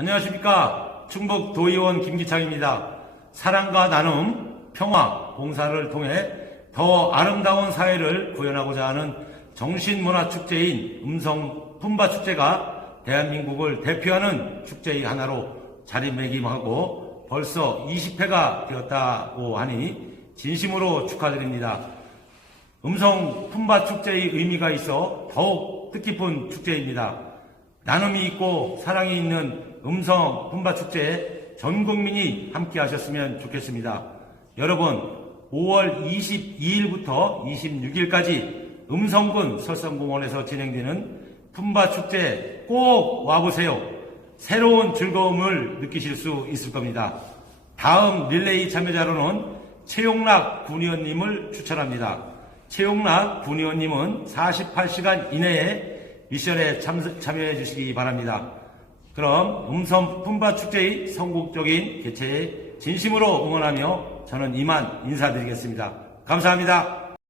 안녕하십니까. 충북 도의원 김기창입니다. 사랑과 나눔, 평화, 봉사를 통해 더 아름다운 사회를 구현하고자 하는 정신문화축제인 음성 품바축제가 대한민국을 대표하는 축제의 하나로 자리매김하고 벌써 20회가 되었다고 하니 진심으로 축하드립니다. 음성 품바 축제의 의미가 있어 더욱 뜻깊은 축제입니다. 나눔이 있고 사랑이 있는 음성 품바 축제에 전 국민이 함께 하셨으면 좋겠습니다. 여러분, 5월 22일부터 26일까지 음성군 설성공원에서 진행되는 품바 축제 꼭 와보세요. 새로운 즐거움을 느끼실 수 있을 겁니다. 다음 릴레이 참여자로는 최용락 군의원님을 추천합니다. 최용락 군의원님은 48시간 이내에 미션에 참, 참여해 주시기 바랍니다. 그럼 음성 품바 축제의 성국적인 개최에 진심으로 응원하며 저는 이만 인사드리겠습니다. 감사합니다.